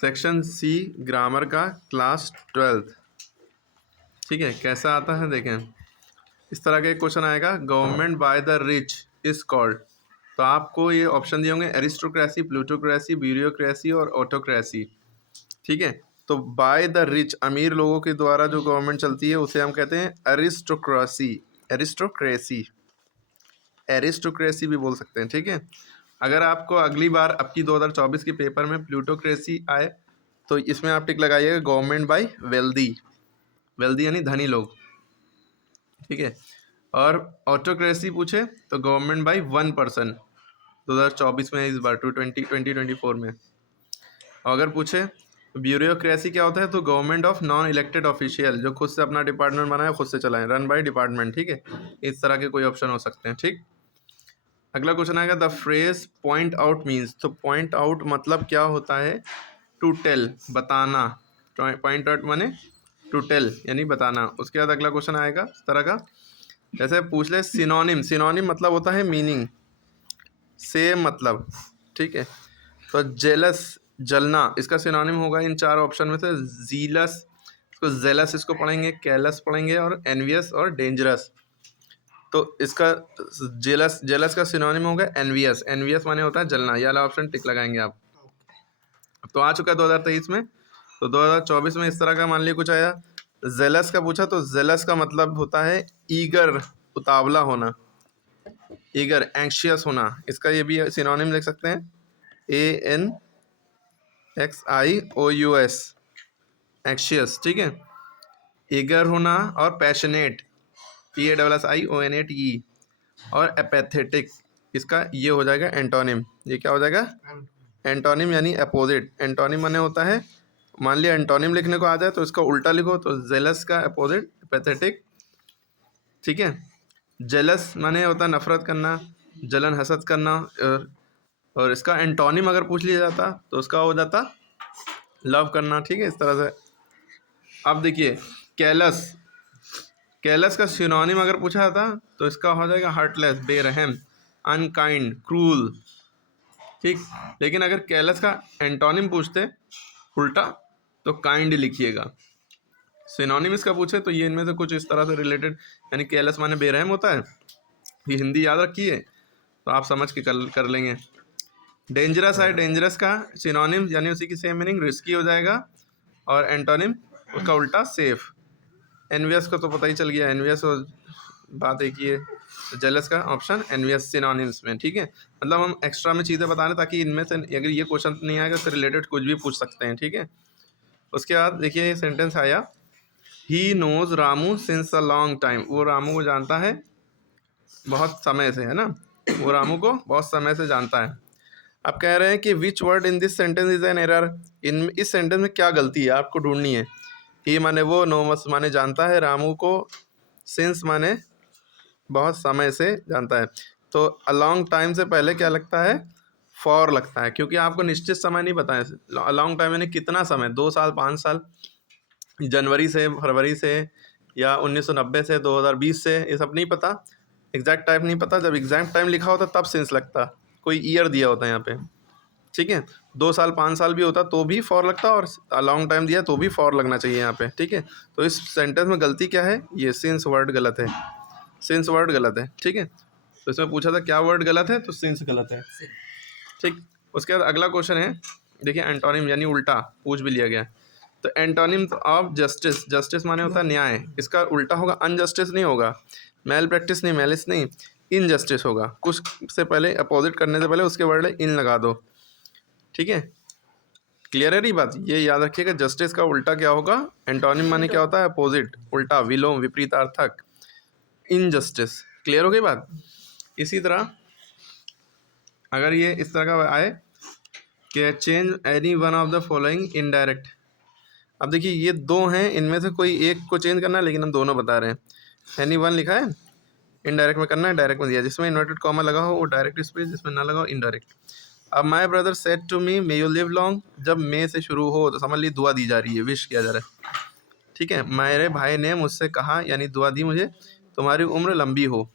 Section C grammar का class 12th। ठीक है, कैसा आता है देखें। इस तरह का एक क्वेश्चन आएगा, government by the rich is called. तो आपको ये ऑप्शन दिए होंगे, एरिस्टोक्रेसी, प्लूटोक्रेसी, ब्यूरोक्रेसी और ऑटोक्रेसी। ठीक है, तो बाय द रिच, अमीर लोगों के द्वारा जो गवर्नमेंट चलती है उसे हम कहते हैं एरिस्टोक्रेसी। एरिस्टोक्रेसी, एरिस्टोक्रेसी भी बोल सकते हैं। ठीक है, अगर आपको अगली बार आपकी 2024 के पेपर में प्लूटोक्रेसी आए तो इसमें आप टिक लगाइएगा गवर्नमेंट बाय वेल्दी। वेल्दी यानी धनी लोग। ठीक है, और ऑटोक्रेसी पूछे तो गवर्नमेंट बाय 1% 2024 में, इस बार 2024 में। और अगर पूछे ब्यूरोक्रेसी क्या होता है तो government of non elected official, जो खुद से अपना डिपार्टमेंट बनाए खुद से चलाएं, रन बाय डिपार्टमेंट। ठीक है, इस तरह के कोई ऑप्शन हो सकते हैं। ठीक, अगला क्वेश्चन आएगा, the phrase point out means. तो पॉइंट आउट मतलब क्या होता है, टू टेल, बताना। पॉइंट आउट माने टू टेल यानी बताना। उसके बाद अगला क्वेश्चन आएगा इस तरह का, जैसे पूछ ले सिनोनिम। सिनोनिम मतलब होता है मीनिंग, सेम मतलब। ठीक है, तो जेलस, जलना, इसका सिनोनिम होगा इन चार ऑप्शन में से जीलस, इसको जेलस इसको पढ़ेंगे, कैलस पढ़ेंगे और एनवियस और डेंजरस। तो इसका जेलस, जेलस का सिनोनिम होगा एनवियस। एनवियस माने होता है जलना। ये वाला ऑप्शन टिक लगाएंगे आप। तो आ चुका है 2023 में। तो 2024 में इस तरह का मान लिया कुछ आया, जेलस का पूछा तो जेलस का मतलब होता है ईगर, उतावला होना। ईगर, एंक्शियस होना। इसका ये भी सिनोनिम लिख सकते हैं, ANXIOUS, एंक्शियस। ठीक है, ईगर होना और पैशनेट, PASSIONATE, और एपैथेटिक, इसका ये हो जाएगा एंटोनिम। ये क्या हो जाएगा, एंटोनिम यानी अपोजिट। एंटोनिम माने होता है, मान लिया एंटोनिम लिखने को आ जाए तो इसका उल्टा लिखो, तो जेलस का अपोजिट एपैथेटिक। ठीक है, जेलस माने होता है नफरत करना, जलन हसद करना, और इसका एंटोनिम अगर पूछ लिया जाता तो उसका हो जाता लव करना। ठीक है, इस तरह से। अब देखिए कैलस, कैलस का सिनोनिम अगर पूछा जाता तो इसका हो जाएगा हार्टलेस, बेरहम, अनकाइंड, क्रूल। ठीक, लेकिन अगर कैलस का एंटोनिम पूछते उल्टा तो काइंड लिखिएगा। सिनोनिम इसका पूछे तो ये इनमें से कुछ इस तरह से रिलेटेड, यानी कैलस माने बेरहम होता है। ये हिंदी याद रखिए तो आप समझ के कर लेंगे। डेंजरस है, डेंजरस का सिनोनिम यानी उसी की सेम मीनिंग, रिस्की हो जाएगा, और एंटोनिम उसका उल्टा सेफ। एनवियस को तो पता ही चल गया, एनवियस और बात एक ही है। तो जेलस का ऑप्शन एनवियस सिनोनिम्स में। ठीक है, मतलब हम एक्स्ट्रा में चीज़ें बता रहे ताकि इनमें से अगर ये क्वेश्चन नहीं आएगा तो रिलेटेड कुछ भी पूछ सकते हैं। ठीक है, उसके बाद देखिए ये सेंटेंस आया, he knows Ramu since a long time. वो रामू को जानता है बहुत समय से, है ना, वो रामू को बहुत समय से जानता है। आप कह रहे हैं कि which word in this sentence is an error. इस सेंटेंस में क्या गलती है आपको ढूंढनी है। ही माने वो, नो मस माने जानता है, रामू को, सिंस माने बहुत समय से जानता है। तो अ लॉन्ग टाइम से पहले क्या लगता है, फॉर लगता है, क्योंकि आपको निश्चित समय नहीं बताया। अ लॉन्ग टाइम यानी कितना समय, 2 साल, 5 साल, जनवरी से, फरवरी से, या 1990 से, 2020 से, ये सब नहीं पता। एग्जैक्ट टाइम नहीं पता। जब एग्जैक्ट टाइम लिखा होता तब सिंस लगता, कोई ईयर दिया होता है यहाँ पे। ठीक है, 2 साल 5 साल भी होता तो भी फॉर लगता, और लॉन्ग टाइम दिया तो भी फॉर लगना चाहिए यहाँ पे। ठीक है, तो इस सेंटेंस में गलती क्या है, ये सिंस वर्ड गलत है। सिंस वर्ड गलत है। ठीक है, तो इसमें पूछा था क्या वर्ड गलत है, तो सिंस गलत है। ठीक, उसके बाद अगला क्वेश्चन है, देखिए एंटोनिम यानी उल्टा पूछ भी लिया गया। तो एंटोनिम ऑफ जस्टिस, जस्टिस माने होता है न्याय, इसका उल्टा होगा अनजस्टिस नहीं होगा, मेल प्रैक्टिस नहीं, मेलिस नहीं, इनजस्टिस होगा। कुछ से पहले अपोजिट करने से पहले उसके वर्ड इन लगा दो। ठीक है, क्लियर है ये बात, ये याद रखिएगा। जस्टिस का उल्टा क्या होगा, एंटोनिम माने क्या होता है, अपोजिट, उल्टा, विलोम, विपरीतार्थक, इनजस्टिस। क्लियर हो गई बात। इसी तरह अगर ये इस तरह का आए कि change any one of the following indirect. अब देखिए ये दो हैं, इनमें से कोई एक को चेंज करना है, लेकिन हम दोनों बता रहे हैं। एनी वन लिखा है, इनडायरेक्ट में करना है, डायरेक्ट में दिया। जिसमें इन्वर्टेड कॉमा लगा हो वो डायरेक्ट स्पेस, जिसमें ना लगा हो इनडायरेक्ट। अब my brother said to me may you live long, जब मे से शुरू हो तो समझ ली दुआ दी जा रही है, विश किया जा रहा है। ठीक है, मेरे भाई ने मुझसे कहा यानी दुआ दी मुझे, तुम्हारी उम्र लंबी हो।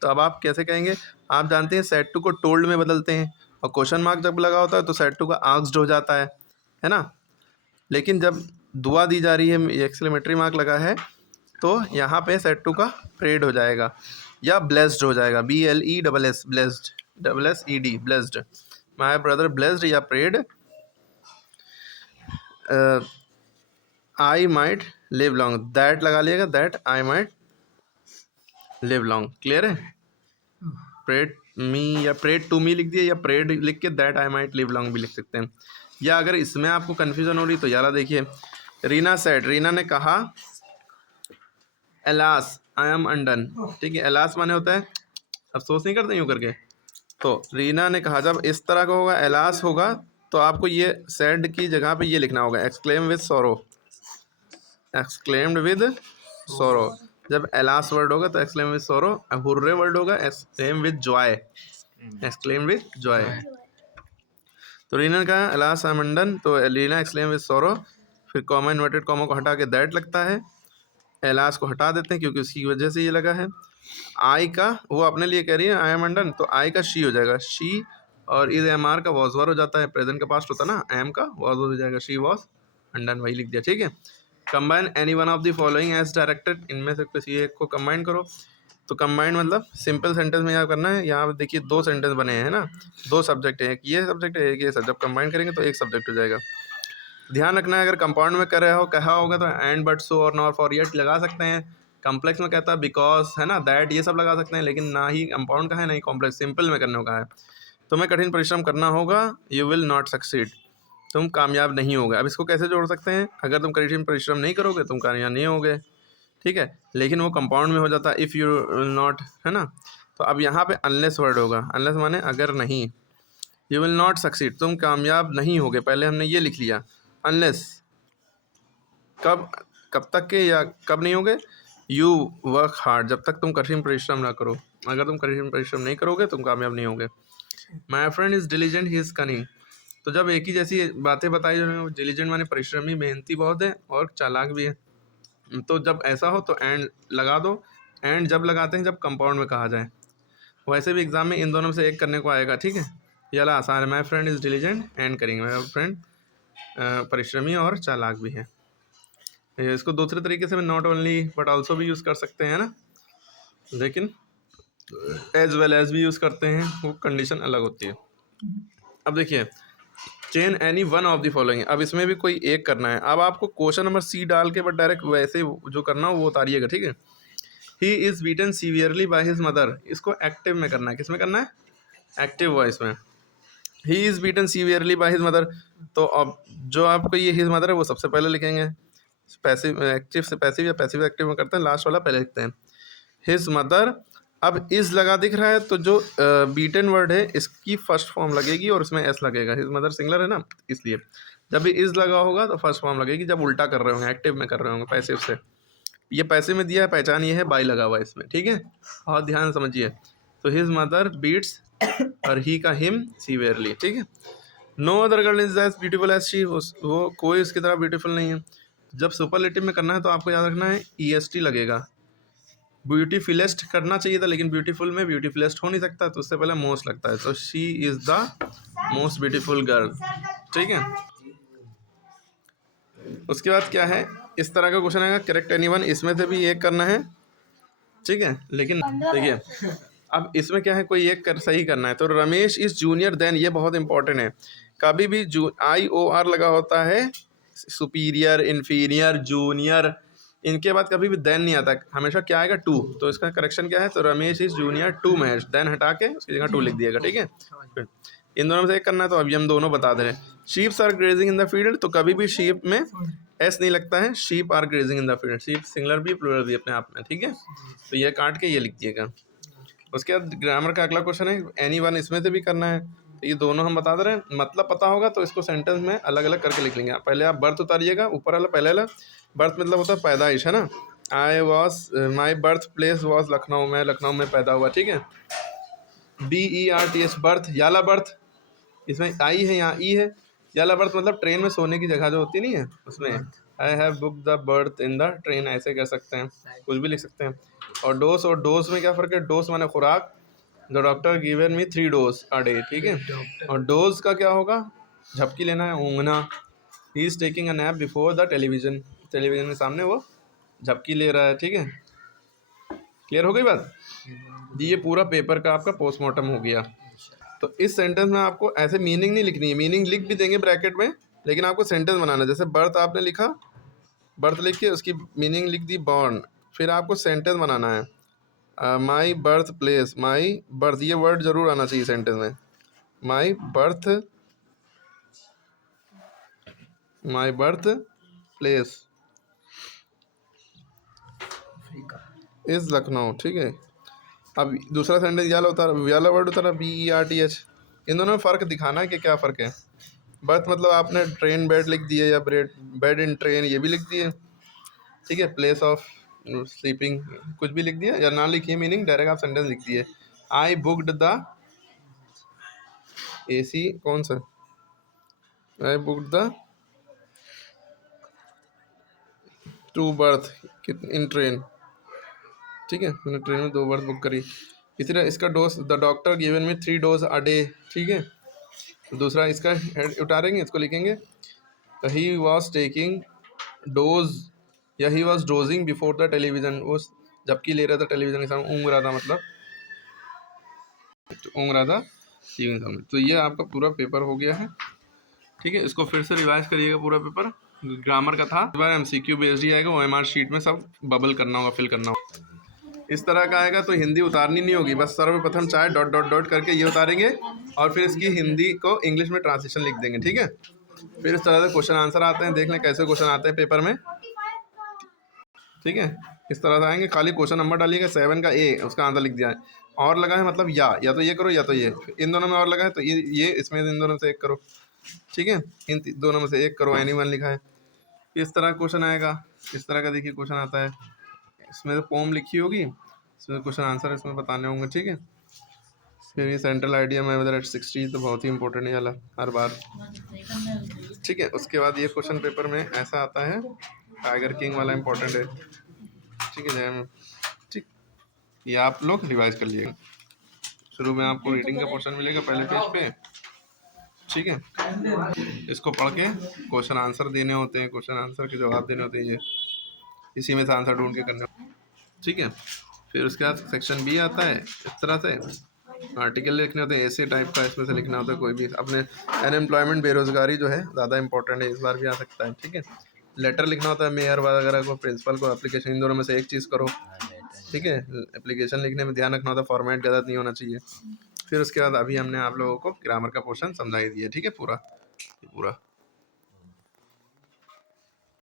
तो अब आप कैसे कहेंगे, आप जानते हैं सेड टू को टोल्ड में बदलते हैं, और क्वेश्चन मार्क जब लगा होता है तो सेड टू का आस्क्ड हो जाता है ना। लेकिन जब दुआ दी जा रही है, एक्सक्लेमेटरी मार्क लगा है, तो यहाँ पे सेट टू का प्रेड हो जाएगा या ब्लेस्ड हो जाएगा, BLESS, blessed, SSED, blessed. My brother blessed या prayed, I might live long, that लगा लिएगा, that I might live long. Clear है? प्रेड मी या प्रेड टू मी लिख दिए, या प्रेड लिख के that I might live long भी लिख सकते हैं। या अगर इसमें आपको कन्फ्यूजन हो रही तो यारा देखिए, रीना सेड, रीना ने कहा एलास आई एम अनडन, ठीक है। एलास माने होता है अफसोस नहीं करते यूँ करके। तो रीना ने कहा जब इस तरह का होगा, एलास होगा, तो आपको ये सैड की जगह पे ये लिखना होगा, एक्सक्लेम विद सोरो, एक्सक्लेम्ड विद सोरो। जब एलास वर्ड होगा तो एक्सक्लेम विद सोरो, हुर्रे वर्ड होगा exclaim with Joy, exclaim with Joy. तो रीना ने कहा एलास आई एम अनडन, तो रीना एक्सक्लेम विद सोरो, फिर कॉमा इन्वर्टेड कॉमा को हटा के दैट लगता है, एलास को हटा देते हैं क्योंकि उसकी वजह से ये लगा है। आई का वो अपने लिए कह रही है आई एम अनडन, तो आई का शी हो जाएगा, शी, और इज एम आर का वॉज वर हो जाता है, प्रेजेंट का पास्ट होता है ना, एम का वॉज हो जाएगा, शी वॉज अनडन, वही लिख दिया, ठीक है। Combine any one of the following as directed, इनमें से किसी एक को कंबाइन करो। तो कंबाइन मतलब सिंपल सेंटेंस में यहाँ करना है। यहाँ पे देखिए 2 सेंटेंस बने हैं ना, 2 सब्जेक्ट है, एक ये सब्जेक्ट है, एक ये सब्जेक्ट, जब कंबाइन करेंगे तो एक सब्जेक्ट हो जाएगा। ध्यान रखना है, अगर कंपाउंड में कर रहे हो कहा होगा तो एंड, बट, सो और नॉर, फॉर, येट लगा सकते हैं। कॉम्प्लेक्स में कहता है बिकॉज, है ना, दैट, ये सब लगा सकते हैं, लेकिन ना ही कंपाउंड का है ना ही कॉम्प्लेक्स, सिंपल में करने का है। तुम्हें कठिन परिश्रम करना होगा, यू विल नॉट सक्सीड, तुम कामयाब नहीं होगे। अब इसको कैसे जोड़ सकते हैं, अगर तुम कठिन परिश्रम नहीं करोगे तुम कामयाब नहीं होगे, ठीक है। लेकिन वो कंपाउंड में हो जाता है, इफ़ यू विल नॉट, है ना। तो अब यहाँ पे अनलेस वर्ड होगा, अनलेस माने अगर नहीं, यू विल नॉट सक्सीड, तुम कामयाब नहीं होगे, पहले हमने ये लिख लिया। अनलेस कब, कब तक के या कब नहीं होगे, यू वर्क हार्ड, जब तक तुम कठिन परिश्रम ना करो, अगर तुम कठिन परिश्रम नहीं करोगे तुम कामयाब नहीं होगे। My friend is diligent, he is cunning, तो जब एक ही जैसी बातें बताई जो है, डिलीजेंट माने परिश्रमी, मेहनती बहुत है और चालाक भी है। तो जब ऐसा हो तो एंड लगा दो, एंड जब लगाते हैं जब कंपाउंड में कहा जाए। वैसे भी एग्जाम में इन दोनों में से एक करने को आएगा, ठीक है। ये वाला आसान है, my friend is diligent and करेंगे, माई फ्रेंड परिश्रमी और चालाक भी है। इसको दूसरे तरीके से नॉट ओनली बट ऑल्सो भी यूज़ कर सकते हैं ना, लेकिन एज वेल एज भी यूज़ करते हैं, वो कंडीशन अलग होती है। अब देखिए, chain any one of the following, अब इसमें भी कोई एक करना है। अब आपको क्वेश्चन नंबर सी डाल के बट डायरेक्ट वैसे जो करना हो वो उतारिएगा, ठीक है। He is beaten severely by his mother, इसको एक्टिव में करना है, किस में करना है, एक्टिव वॉइस में। He is beaten severely by his mother, तो अब जो आपको ये हिज मदर है वो सबसे पहले लिखेंगे, पैसिव एक्टिव से पैसिव या पैसिव एक्टिव में करते हैं, लास्ट वाला पहले लिखते हैं, हिज मदर। अब इज़ लगा दिख रहा है तो जो बीटन वर्ड है इसकी फर्स्ट फॉर्म लगेगी और इसमें एस लगेगा, हिज मदर सिंगलर है ना, इसलिए जब भी इज़ लगा होगा तो फर्स्ट फॉर्म लगेगी, जब उल्टा कर रहे होंगे, एक्टिव में कर रहे होंगे पैसिव से। ये पैसिव में दिया है, पहचान ये है, बाई लगा हुआ है इसमें, ठीक है, और ध्यान समझिए। तो हिज मदर बीट्स और ही का हिम सीवियरली, ठीक है। No other girl is as beautiful as she, वो कोई उसकी तरह ब्यूटीफुल नहीं है। जब सुपरलेटिव में करना है तो आपको याद रखना है EST लगेगा। ब्यूटीफुलेस्ट करना चाहिए था, लेकिन ब्यूटीफुल में ब्यूटीफुलेस्ट हो नहीं सकता, तो उससे पहले मोस्ट लगता है, तो she is the most beautiful girl, ठीक है। उसके बाद क्या है, इस तरह का क्वेश्चन आएगा, करेक्ट एनीवन, इसमें से भी एक करना है, ठीक है। लेकिन देखिए अब इसमें क्या है, कोई एक सही करना है। तो रमेश इज़ जूनियर देन, ये बहुत इंपॉर्टेंट है। कभी भी IOR लगा होता है, सुपीरियर, इन्फीरियर, जूनियर, इनके बाद कभी भी देन नहीं आता, हमेशा क्या आएगा, टू। तो इसका करेक्शन क्या है, तो Ramesh is junior to Mahesh, then हटा के उसकी जगह टू लिख दिएगा, ठीक है। इन दोनों में से एक करना है, तो अभी हम दोनों बता दे रहे हैं। Sheeps are grazing in the field, तो कभी भी शीप में एस नहीं लगता है, sheep are grazing in the field, sheep singular भी प्लूरल भी अपने आप में, ठीक है। तो ये काट के ये लिख दिएगा। उसके बाद ग्रामर का अगला क्वेश्चन है, एनी वन, इसमें से भी करना है। तो ये दोनों हम बता दे रहे हैं, मतलब पता होगा तो इसको सेंटेंस में अलग अलग करके लिख लेंगे। पहले आप बर्थ उतारिएगा, ऊपर वाला पहले वाला, बर्थ मतलब होता है पैदाइश, है ना। I was, my birth place was Lucknow, मैं लखनऊ में पैदा हुआ, ठीक है। BERTH बर्थ, याला बर्थ, इसमें आई है यहाँ ई है, याला बर्थ मतलब ट्रेन में सोने की जगह जो होती नहीं है उसमें, I have book the birth in the train, ऐसे कह सकते हैं, कुछ भी लिख सकते हैं। और डोज और डोज में क्या फ़र्क है, डोज माने खुराक, the doctor given me 3 dose a day, ठीक है। और डोज का क्या होगा, झपकी लेना है, ऊँघना, he is taking a nap before the television, television के सामने वो झपकी ले रहा है, ठीक है। क्लियर हो गई बात जी। ये पूरा पेपर का आपका पोस्टमार्टम हो गया। तो इस सेंटेंस में आपको ऐसे मीनिंग नहीं लिखनी है, मीनिंग लिख भी देंगे ब्रैकेट में, लेकिन आपको सेंटेंस बनाना है। जैसे बर्थ आपने लिखा, बर्थ लिख के उसकी मीनिंग लिख दी बॉर्न, फिर आपको सेंटेंस बनाना है। My birth place, my birth, ये वर्ड जरूर आना चाहिए सेंटेंस में। My birth, my birth place is Lucknow, ठीक है। अब दूसरा सेंटेंस ये वाला वर्ड होता है BERTH। इन दोनों में फ़र्क दिखाना है कि क्या फ़र्क है। बर्थ मतलब आपने ट्रेन बेड लिख दिए या बेड इन ट्रेन, ये भी लिख दिए, ठीक है। प्लेस ऑफ स्लीपिंग कुछ भी लिख दिया या ना लिखिए मीनिंग, डायरेक्ट आप सेंटेंस लिख दिए। आई बुक्ड द AC, कौन सा, I booked the two berth in train, ठीक है। मैंने ट्रेन में 2 बर्थ बुक करी। इसी तरह इसका डोज, द डॉक्टर गिवन में 3 डोज अ डे, ठीक है। दूसरा इसका हेड उतारेंगे, इसको लिखेंगे ही वॉज टेकिंग डोज या he was dosing before the television, वो जबकि ले रहा था टेलीविज़न के सामने, ऊँग रहा था, मतलब ऊँग रहा था टीवी के सामने। तो ये आपका पूरा पेपर हो गया है, ठीक है। इसको फिर से रिवाइज करिएगा पूरा पेपर। ग्रामर का था, इस बार MCQ बेस्ड ही आएगा, OMR शीट में सब बबल करना होगा, फिल करना होगा। इस तरह का आएगा तो हिंदी उतारनी नहीं होगी, बस सर्वप्रथम चाहे डॉट डॉट डॉट करके ये उतारेंगे और फिर इसकी हिंदी को इंग्लिश में ट्रांसलेशन लिख देंगे, ठीक है। फिर इस तरह से क्वेश्चन आंसर आते हैं, देख लें कैसे क्वेश्चन आते हैं पेपर में, ठीक है। इस तरह से आएंगे, खाली क्वेश्चन नंबर डालिएगा, 7 का A, उसका आंसर लिख दिया है। और लगा है मतलब या तो ये करो या तो ये, इन दोनों में और लगा है तो ये इसमें इन दोनों से एक करो, ठीक है। इन दोनों में से एक करो, एनीवन लिखा है। इस तरह क्वेश्चन आएगा, इस तरह का देखिए क्वेश्चन आता है। इसमें तो पोम लिखी होगी, इसमें क्वेश्चन आंसर इसमें बताने होंगे, ठीक है। फिर ये सेंट्रल आइडिया में वेदर एट 60 तो बहुत ही इंपॉर्टेंट है वाला हर बार, ठीक है। उसके बाद ये क्वेश्चन पेपर में ऐसा आता है, टाइगर किंग वाला इंपॉर्टेंट है, ठीक है। जय, ठीक, ये आप लोग रिवाइज कर लीजिएगा। शुरू में आपको रीडिंग का पोर्शन मिलेगा पहले पेज पे, ठीक है। इसको पढ़ के क्वेश्चन आंसर देने होते हैं, क्वेश्चन आंसर के जवाब देने होते हैं, ये इसी में से आंसर ढूंढ के करने, ठीक है। फिर उसके बाद सेक्शन B आता है, इस तरह से आर्टिकल लिखने होते हैं, ऐसे टाइप का इसमें से लिखना होता है कोई भी अपने। अनएम्प्लॉयमेंट, बेरोजगारी जो है ज़्यादा इंपॉर्टेंट है, इस बार भी आ सकता है, ठीक है। लेटर लिखना होता है मेयर वगैरह को, प्रिंसिपल को, एप्लीकेशन, इन दोनों में से एक चीज़ करो, ठीक है। एप्लीकेशन लिखने में ध्यान रखना होता है, फॉर्मेट गलत नहीं होना चाहिए। फिर उसके बाद अभी हमने आप लोगों को ग्रामर का पोर्शन समझा ही दिया, ठीक है, पूरा।